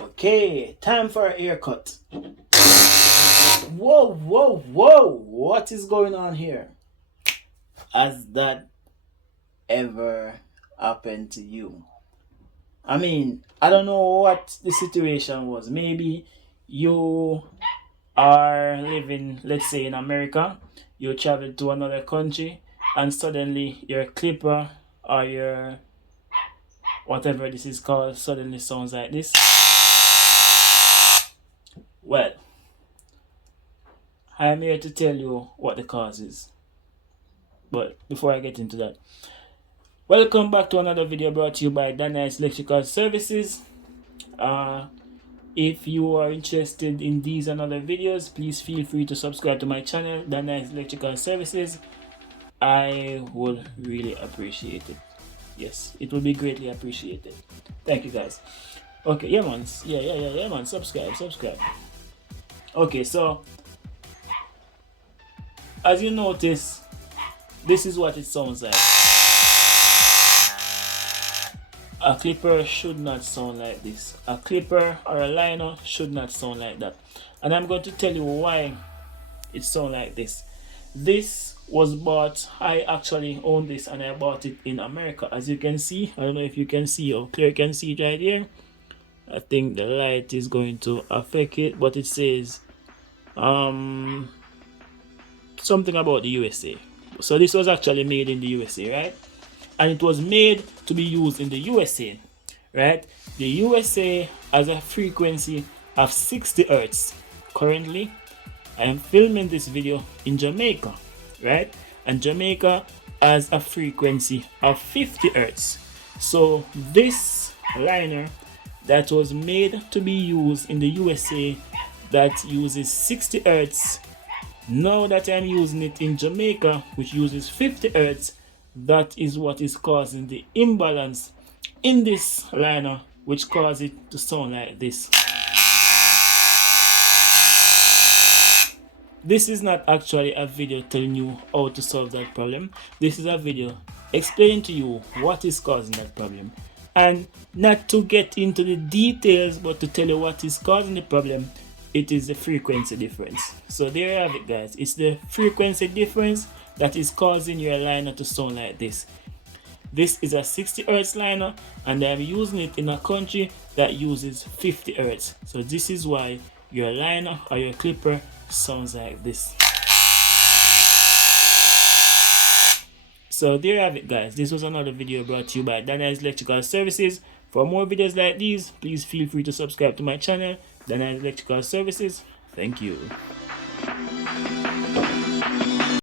Okay, time for a haircut. Whoa, whoa, whoa! What is going on here? Has that ever happened to you? I don't know what the situation was. Maybe you are living, let's say, in America, you travel to another country, and suddenly your clipper or your whatever this is called suddenly sounds like this. Well, I'm here to tell you what the cause is. But before I get into that, welcome back to another video brought to you by Daniels Electrical Services. Uh, if you are interested in these and other videos, please feel free to subscribe to my channel, Daniels Electrical Services. I would really appreciate it. Yes, it will be greatly appreciated. Thank you guys. Okay, yeah man. Yeah man. Subscribe. Okay, so as you notice, this is what it sounds like. A clipper should not sound like this. A clipper or a liner should not sound like that. And I'm going to tell you why it sounds like this. This was bought, I actually own this and I bought it in America. As you can see, I don't know if you can see or clear can see it right here. I think the light is going to affect it, but it says something about the USA. So this was actually made in the USA, right? And it was made to be used in the USA, right? The USA has a frequency of 60 hertz. Currently, I am filming this video in Jamaica, right? And Jamaica has a frequency of 50 hertz. So this liner that was made to be used in the USA that uses 60 hertz, now that I'm using it in Jamaica, which uses 50 hertz, that is what is causing the imbalance in this liner, which causes it to sound like this. This is not actually a video telling you how to solve that problem. This is a video explaining to you what is causing that problem. And not to get into the details, but to tell you what is causing the problem, it is the frequency difference. So there you have it, guys. It's the frequency difference that is causing your liner to sound like this. This is a 60 hertz liner and I'm using it in a country that uses 50 hertz. So this is why your liner or your clipper sounds like this. So there you have it, guys. This was another video brought to you by Daniels Electrical Services. For more videos like these, please feel free to subscribe to my channel, Daniels Electrical Services. Thank you.